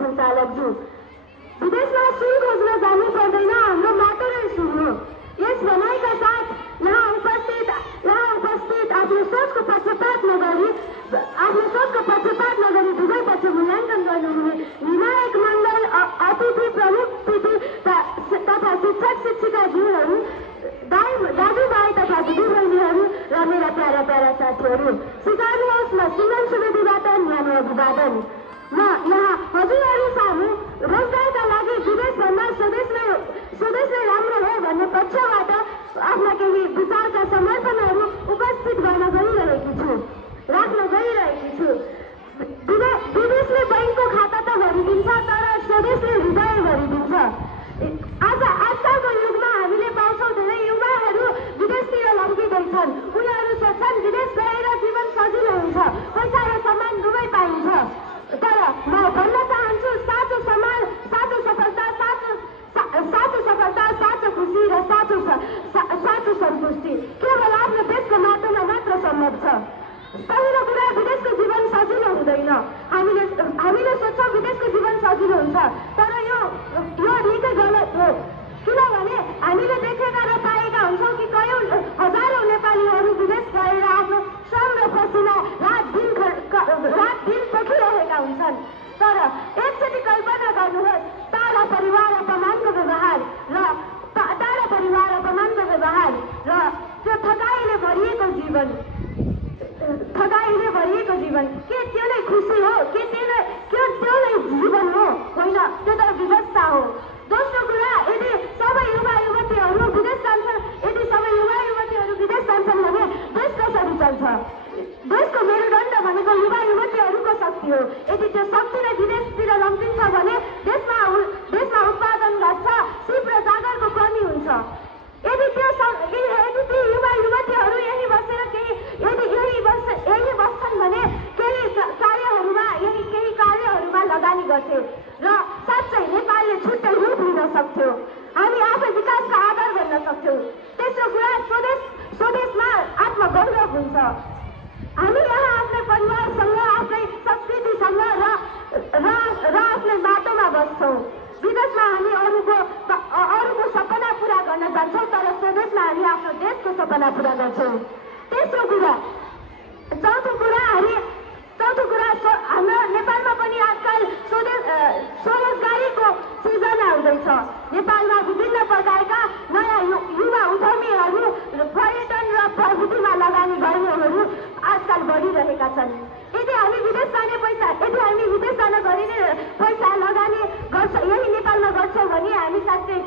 सञ्चालकज्यू, विदेशमा सुन खोज्न जानु पर्दैन, हाम्रो माटो नै सुन हो। यस भनाइका साथ यहाँ उपस्थित आफ्नो सोचको पक्षपात नगरी दुवै पक्ष मूल्याङ्कन गर्नुहुने निर्णायक मण्डल, अतिथि प्रमुख तथा शिक्षक शिक्षिकाज्यूहरू, दाजुभाइ तथा दिदीबहिनीहरू र मेरा प्यारा प्यारा साथीहरू, स्वीकार्नुहोस् म सुमन सुवेदीबाट न्यानो अभिवादन। म यहाँ हजुरहरू सामु रोजगारका लागि विदेशभन्दा स्वदेश नै राम्रो हो भन्ने पक्षबाट आफ्ना केही विचारका समर्थनहरू उपस्थित राख्न गइरहेकी छु। विदेशले बैंकको खाता त भरिदिन्छ, तर स्वदेशले हृदय भरिदिन्छ। आजकलको युगमा हामीले पाउँछौँ धेरै युवाहरू विदेशतिर लम्किँदैछन्। उनीहरू सोच्छन् विदेश गएर जीवन सजिलो हुन्छ, पैसा र सम्मान दुवै पाइन्छ। तर म भन्न चाहन्छु साँचो सफलता, साँचो खुसी र साँचो सन्तुष्टि केवल आफ्नो देशको माटोमा मात्र सम्भव छ। पहिलो कुरा, विदेशको जीवन सजिलो हुँदैन। हामीले सोच्छौँ विदेशको जीवन सजिलो हुन्छ, तर यो निकै गलत हो। किनभने हामीले देखेका र पाएका हुन्छौँ कि हजारौँ नेपालीहरू विदेश गएर आफ्नो श्रम र पसिना रात दिन पोखिरहेका हुन्छन्। तर एकचोटि कल्पना गर्नुहोस्, टाढा परिवार अपमानको व्यवहार र त्यो ठगाइले भरिएको जीवन, के त्यो नै खुसी हो? के त्यो नै जीवन हो? होइन, त्यो त व्यवस्था हो। दोस्रो कुरा, यदि सबै युवा युवतीहरू विदेश जान्छन् भने देश कसरी चल्छ? देशको मेरुदण्ड भनेको युवा युवतीहरूको शक्ति हो। यदि त्यो शक्ति नै विदेशतिर लम्किन्छ भने देशमा उत्पादन घट्छ, सिप र जागरको कमी हुन्छ। यदि ती युवा युवतीहरू यही बस्छन् भने केही कार्यहरूमा लगानी गर्थे र साँच्चै नेपालले छुट्टै रूप लिन सक्थ्यो। हामी आफै विकासका आधार बन्न सक्थ्यौँ। तेस्रो कुरा, स्वदेशमा आत्मगौरव हुन्छ। हामी यहाँ आफ्नै परिवारसँग, आफ्नै संस्कृतिसँग र आफ्नै बाटोमा बस्छौँ। विदेशमा हामी अरूको सपना पुरा गर्न जान्छौँ, तर स्वदेशमा हामी आफ्नो देशको सपना पुरा गर्छौँ। चौथो कुरा, हाम्रो नेपालमा पनि आजकल स्वरोजगारीको सृजना हुँदैछ। नेपालमा विभिन्न प्रकारका नयाँ युवा उद्यमीहरू, पर्यटन र प्रविधिमा लगानी गर्नेहरू आजकल बढिरहेका छन्। यदि हामी विदेश जान गरिने पैसा लगानी गर्छ, यही नेपालमा गर्छौँ भने हामी साँच्चै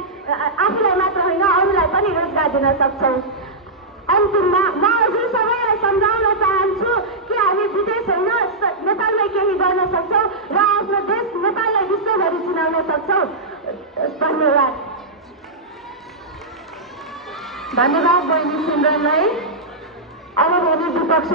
आफूलाई मात्र होइन अरूलाई पनि रोजगार दिन सक्छौँ। अन्तिममा म हजुर सबैलाई सम्झाउन चाहन्छु कि हामी विदेश होइन, नेपालमै केही गर्न सक्छौँ र आफ्नो देश नेपाललाई विश्वभरि चिनाउन सक्छौँ। धन्यवाद बहिनी सिमरनलाई। अब भने विपक्ष